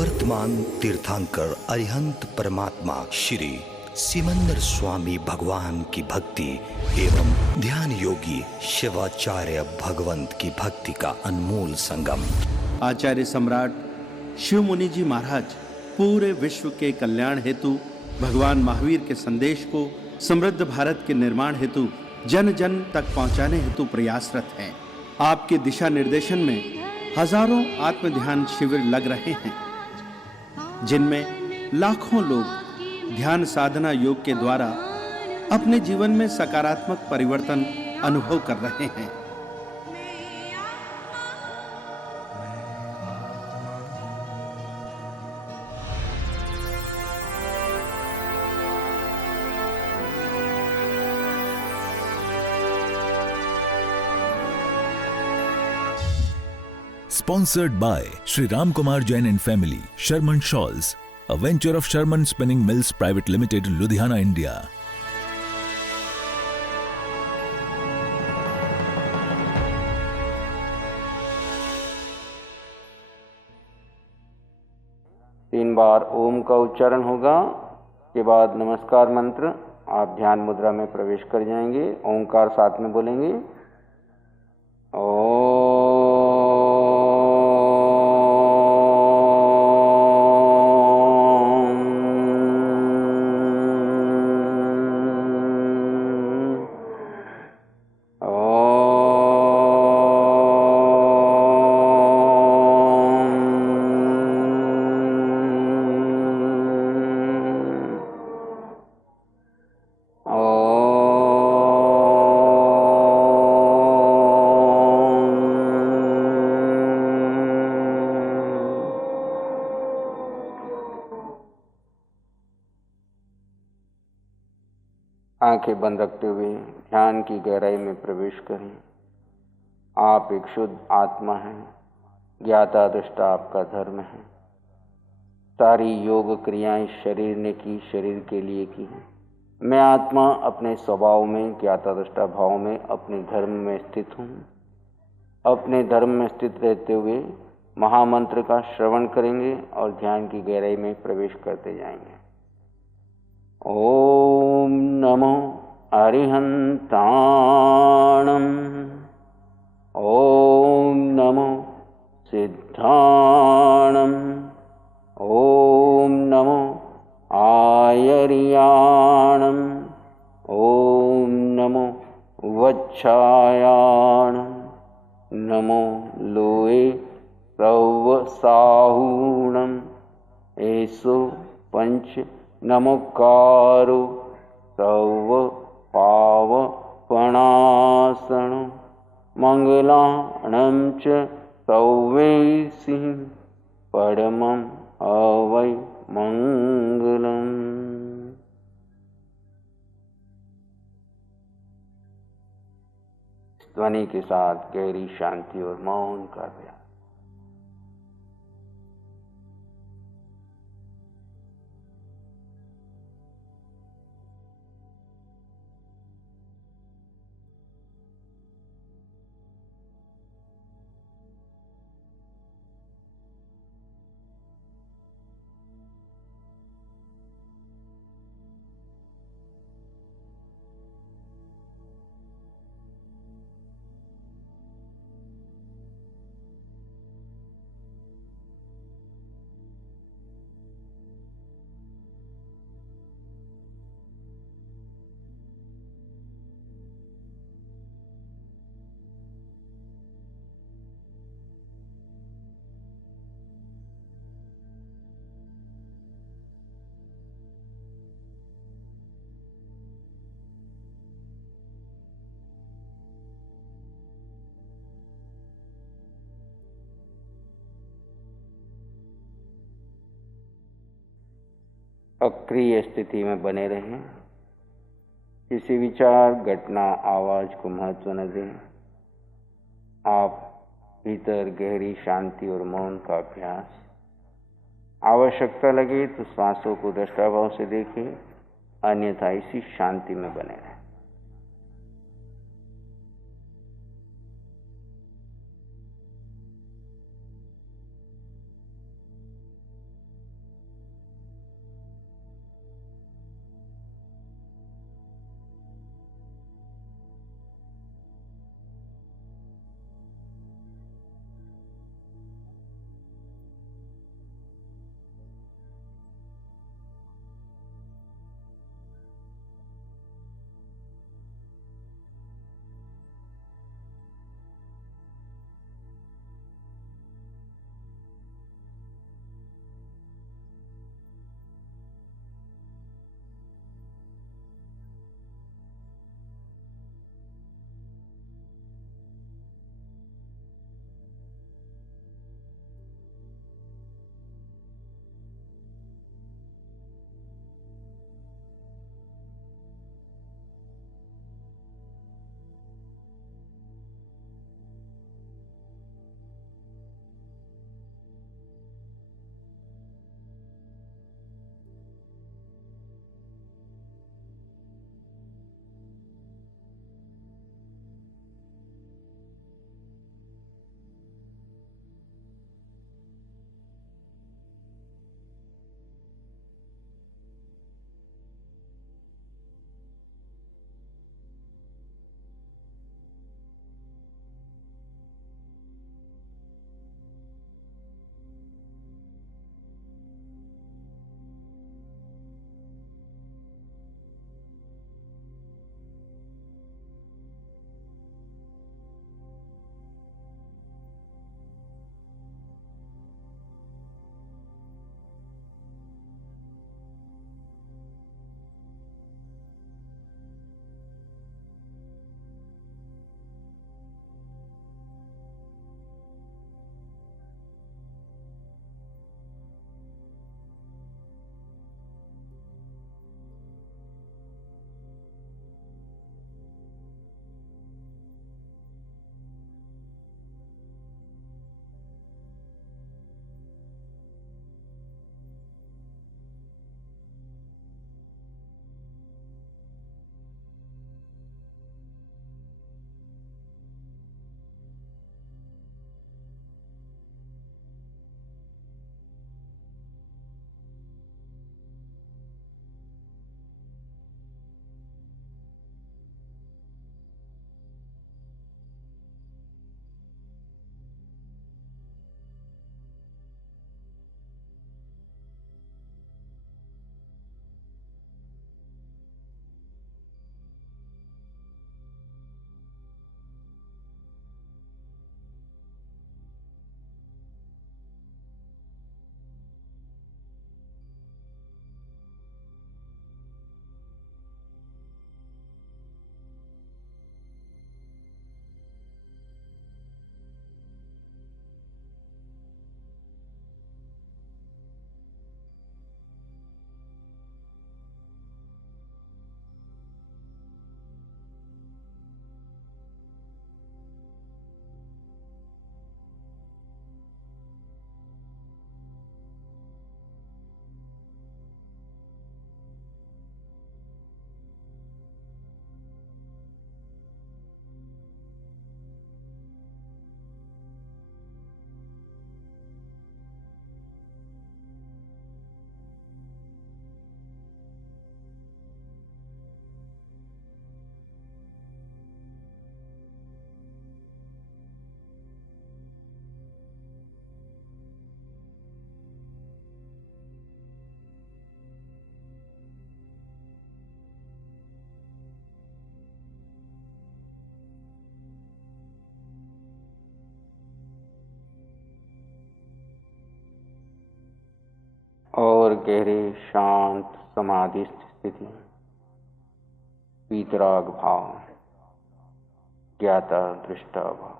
वर्तमान तीर्थंकर अरिहंत परमात्मा श्री सिमंदर स्वामी भगवान की भक्ति एवं ध्यान योगी शिवाचार्य भगवंत की भक्ति का अनमोल संगम। आचार्य सम्राट शिव मुनि जी महाराज पूरे विश्व के कल्याण हेतु भगवान महावीर के संदेश को समृद्ध भारत के निर्माण हेतु जन जन तक पहुंचाने हेतु प्रयासरत हैं। आपके दिशा निर्देशन में हजारों आत्म ध्यान शिविर लग रहे हैं, जिनमें लाखों लोग ध्यान साधना योग के द्वारा अपने जीवन में सकारात्मक परिवर्तन अनुभव कर रहे हैं। Sponsored by Sri Ram Kumar Jain and Family, Sherman Shawls, a venture of Sherman Spinning Mills Private Limited, Ludhiana, India. तीन बार ओम का उच्चारण होगा, के बाद नमस्कार मंत्र। आप ध्यान मुद्रा में प्रवेश कर जाएंगे। ओंकार साथ में बोलेंगे। आंखें बंद रखते हुए ध्यान की गहराई में प्रवेश करें। आप एक शुद्ध आत्मा हैं। ज्ञाता दृष्टा आपका धर्म है। सारी योग क्रियाएं शरीर ने की, शरीर के लिए की। मैं आत्मा अपने स्वभाव में ज्ञाता दृष्टा भाव में अपने धर्म में स्थित हूँ। अपने धर्म में स्थित रहते हुए महामंत्र का श्रवण करेंगे और ध्यान की गहराई में प्रवेश करते जाएंगे। ओम नमो अरिहंताणं। ओम नमो सिद्धाणं। ओम नमो आयर्याणं। ओम नमो वच्छायाणं। नमो लोए प्रवसाहूणं। एसो पंच नमोकारो सर्व पावपणासन मंगलाणं च सर्वैः परमं अवै मंगलम्। ध्वनि के साथ गहरी शांति और मौन का अभ्यास। अक्रिय स्थिति में बने रहें। किसी विचार, घटना, आवाज को महत्व न दें। आप भीतर गहरी शांति और मौन का अभ्यास। आवश्यकता लगे तो सांसों को दृष्टाभाव से देखें, अन्यथा इसी शांति में बने रहें। और गहरे शांत समाधि स्थिति, वीतराग भाव, ज्ञाता दृष्टा भाव।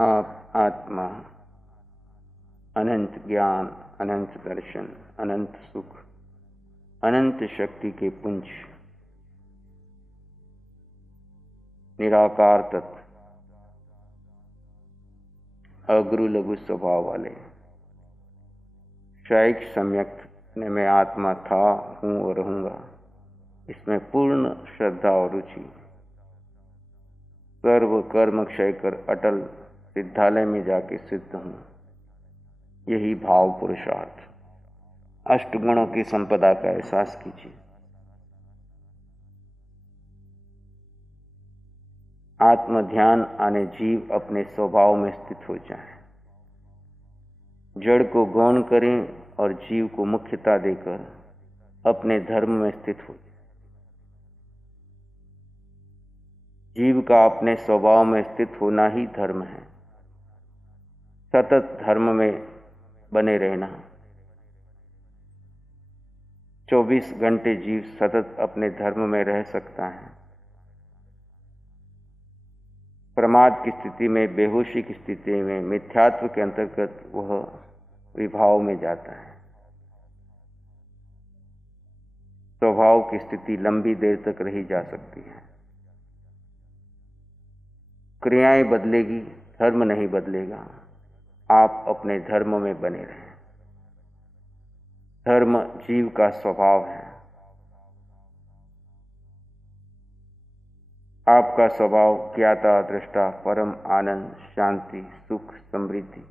आप आत्मा, अनंत ज्ञान, अनंत दर्शन, अनंत सुख, अनंत शक्ति के पुंज, निराकार तत्व, अगुरु लघु स्वभाव वाले, शायक सम्यक में आत्मा था, हूँ और रहूँगा, इसमें पूर्ण श्रद्धा और रुचि, सर्व कर्म क्षय कर अटल सिद्धालय में जाके सिद्ध हूँ, यही भाव पुरुषार्थ। अष्टगुणों की संपदा का एहसास कीजिए। आत्म ध्यान आने जीव अपने स्वभाव में स्थित हो जाए, जड़ को गौण करें और जीव को मुख्यता देकर अपने धर्म में स्थित हो जाए। जीव का अपने स्वभाव में स्थित होना ही धर्म है। सतत धर्म में बने रहना। 24 घंटे जीव सतत अपने धर्म में रह सकता है। प्रमाद की स्थिति में, बेहोशी की स्थिति में, मिथ्यात्व के अंतर्गत वह विभाव में जाता है। स्वभाव की स्थिति लंबी देर तक रही जा सकती है। क्रियाएं बदलेगी, धर्म नहीं बदलेगा। आप अपने धर्म में बने रहें। धर्म जीव का स्वभाव है। आपका स्वभाव ज्ञाता, दृष्टा, परम आनंद, शांति, सुख, समृद्धि,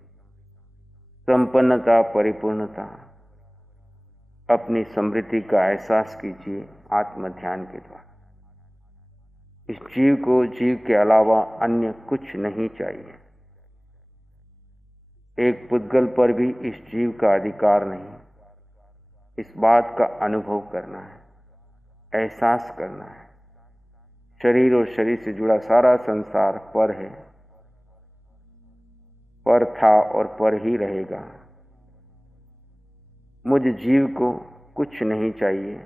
संपन्नता, परिपूर्णता। अपनी समृद्धि का एहसास कीजिए आत्म ध्यान के द्वारा। इस जीव को जीव के अलावा अन्य कुछ नहीं चाहिए। एक पुद्गल पर भी इस जीव का अधिकार नहीं। इस बात का अनुभव करना है, एहसास करना है। शरीर और शरीर से जुड़ा सारा संसार पर है, पर था और पर ही रहेगा। मुझ जीव को कुछ नहीं चाहिए।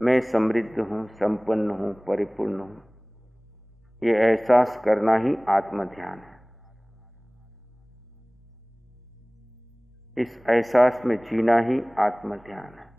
मैं समृद्ध हूँ, संपन्न हूँ, परिपूर्ण हूँ। ये एहसास करना ही आत्मध्यान है। इस एहसास में जीना ही आत्मध्यान है।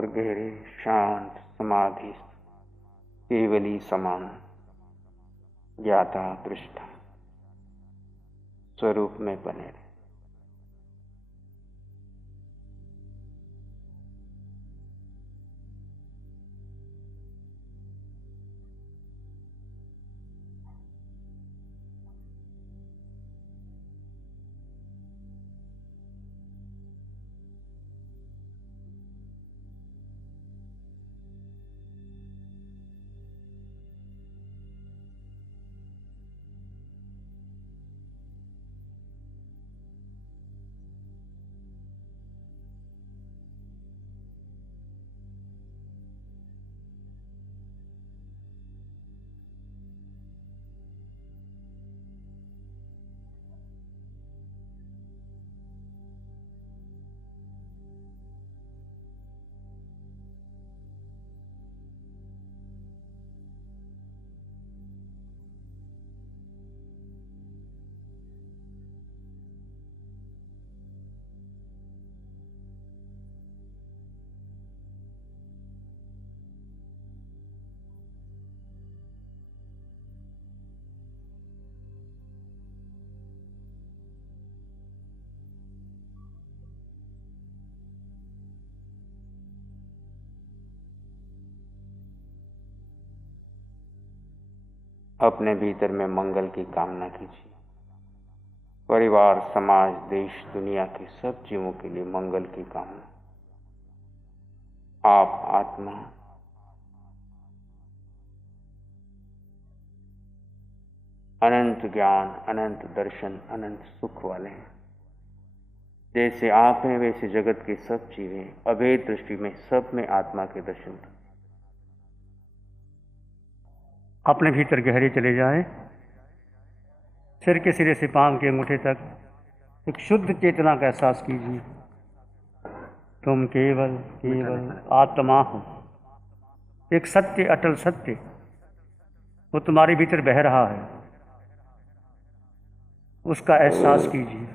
और गहरे शांत समाधि केवली समान ज्ञाता दृष्टा स्वरूप में बने रहे। अपने भीतर में मंगल की कामना कीजिए। परिवार, समाज, देश, दुनिया के सब जीवों के लिए मंगल की कामना। आप आत्मा अनंत ज्ञान, अनंत दर्शन, अनंत सुख वाले हैं। जैसे आप हैं वैसे जगत के सब जीवें अभेद दृष्टि में सब में आत्मा के दर्शन करें। अपने भीतर गहरे चले जाएं। सिर के सिरे से पांव के अंगूठे तक एक शुद्ध चेतना का एहसास कीजिए। तुम केवल केवल आत्मा हो। एक सत्य, अटल सत्य वो तुम्हारे भीतर बह रहा है, उसका एहसास कीजिए।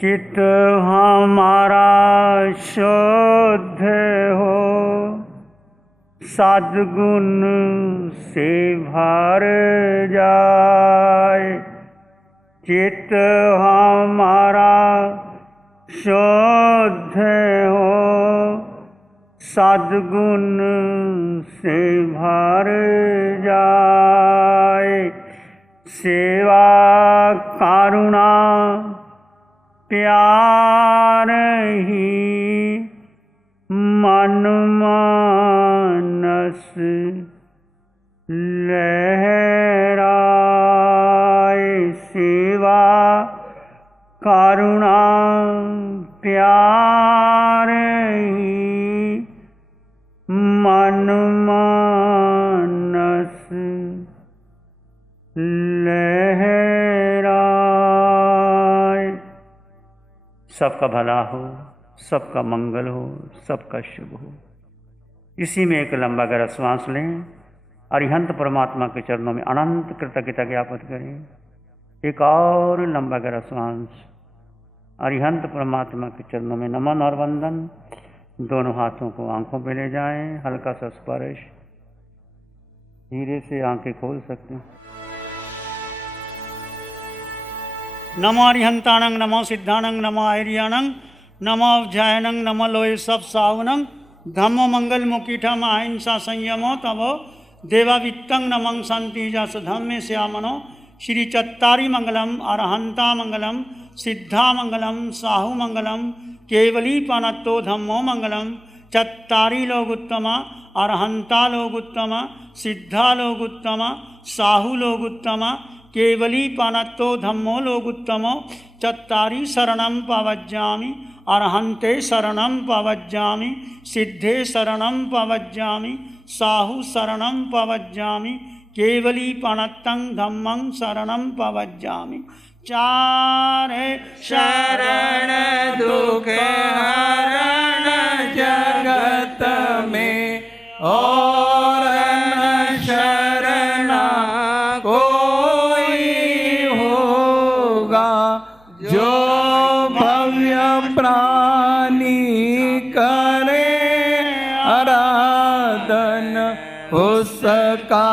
चित्त हमारा शुद्ध हो, सद्गुण से भर जाए। चित्त हमारा शुद्ध हो, सद्गुण से भर जाए। सेवा करुणा प्यार ही मन मानस लहराए। सेवा करुणा प्यार ही मन मानस लहराए। सबका भला हो, सबका मंगल हो, सबका शुभ हो। इसी में एक लंबा गहरा श्वास लें। अरिहंत परमात्मा के चरणों में अनंत कृतज्ञता ज्ञापित करें। एक और लंबा गहरा श्वास। अरिहंत परमात्मा के चरणों में नमन और वंदन। दोनों हाथों को आंखों पे ले जाएं। हल्का सा स्पर्श। धीरे से आंखें खोल सकते हैं। नमो अरिहंताणं, नमो सिद्धाणं, नमो आर्याणं, नमो अव्यायणं, नमो लोये सब सावनं, धम्मो मंगल मुकीठम अहिंसा संयमो तवो देवावित्तं नमं शांति जस धम्मे श्यामनो। श्री चत्तारी मंगलम, अरहंता मंगलम, सिद्धा मंगलम, साहु मंगलम, केवली पनत्तो धम्मो मंगलम। चत्तारी लोग उत्तम, अरहंता लोग उत्तम, सिद्धा लोग उत्तम, साहु लोग उत्तम, केवली पानत्तो धम्मो लोगुत्तमो। चत्तारी शरणं पवज्जामि, अरहन्ते शरणं पवज्जामि, सिद्धे शरणं पवज्जामि, साहु शरणं पवज्जामि, केवली पानत्तं धम्मं शरणं पवज्जामि। चारे शरण दुख हरण जगत में और न शरणा कोई होगा। जो भव्य प्राणी करे आराधन उसका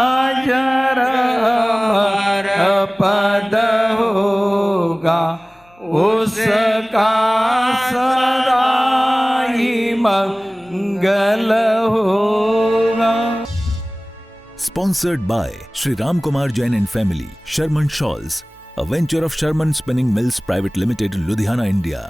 अजर अमर पद होगा। उसका सदा ही मंगल होगा। Sponsored by Sri Ram Kumar Jain and Family, Sherman Shawls, a venture of Sherman Spinning Mills Private Limited, Ludhiana, India.